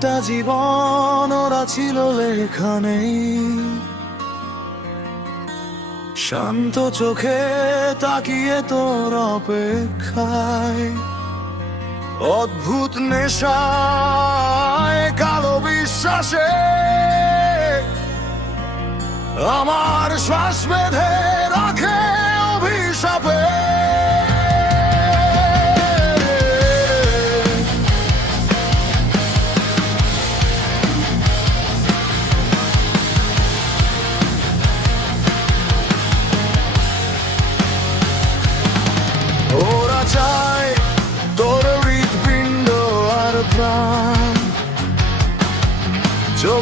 গোটা জীবন ওরা ছিল এখানে শান্ত চোখে তাকিয়ে তোর অপেক্ষায়। অদ্ভুত নেশায়, কালো বিশ্বাসে। আমার শ্বাস বেঁধে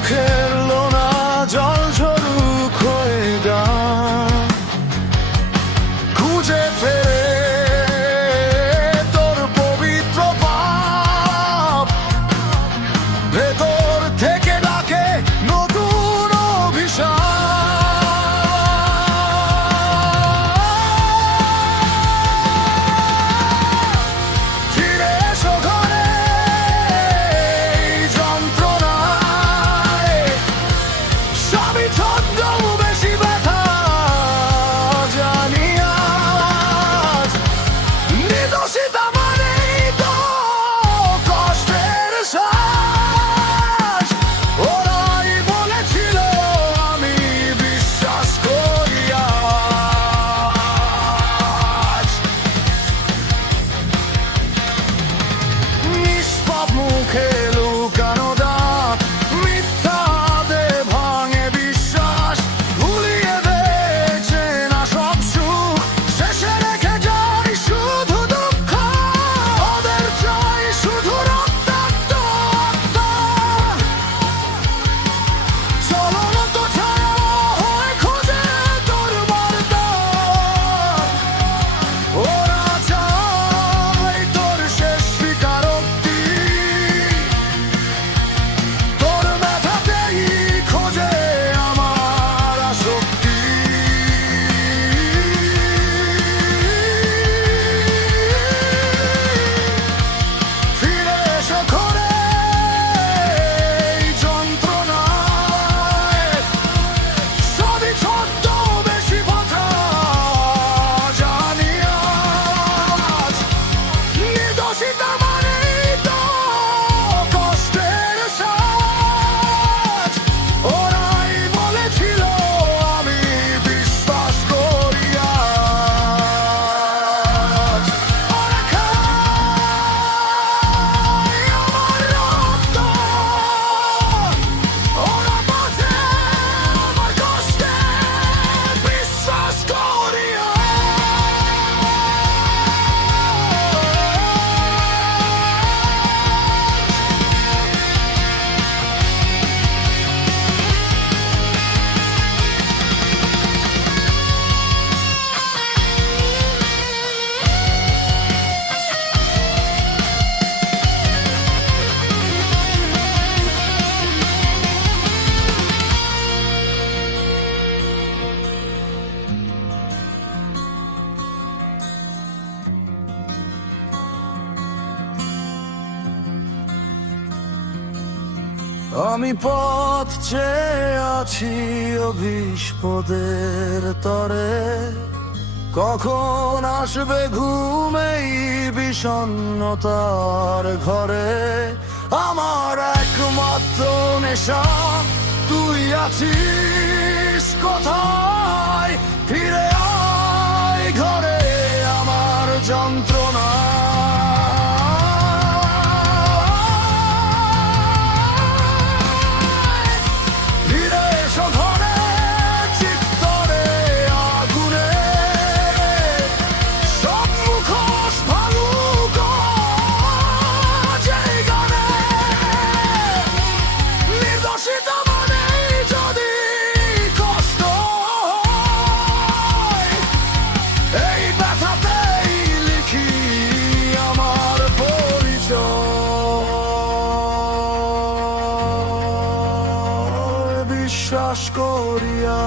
could আমি পথ চেয়ে আছি অভিষ্পদের তরে। কখন আসবে ঘুমেই বিষণ্নতার ঘরে? আমার একমাত্র নেশা, তুই আছিস কোথায়? ফিরে σκοριά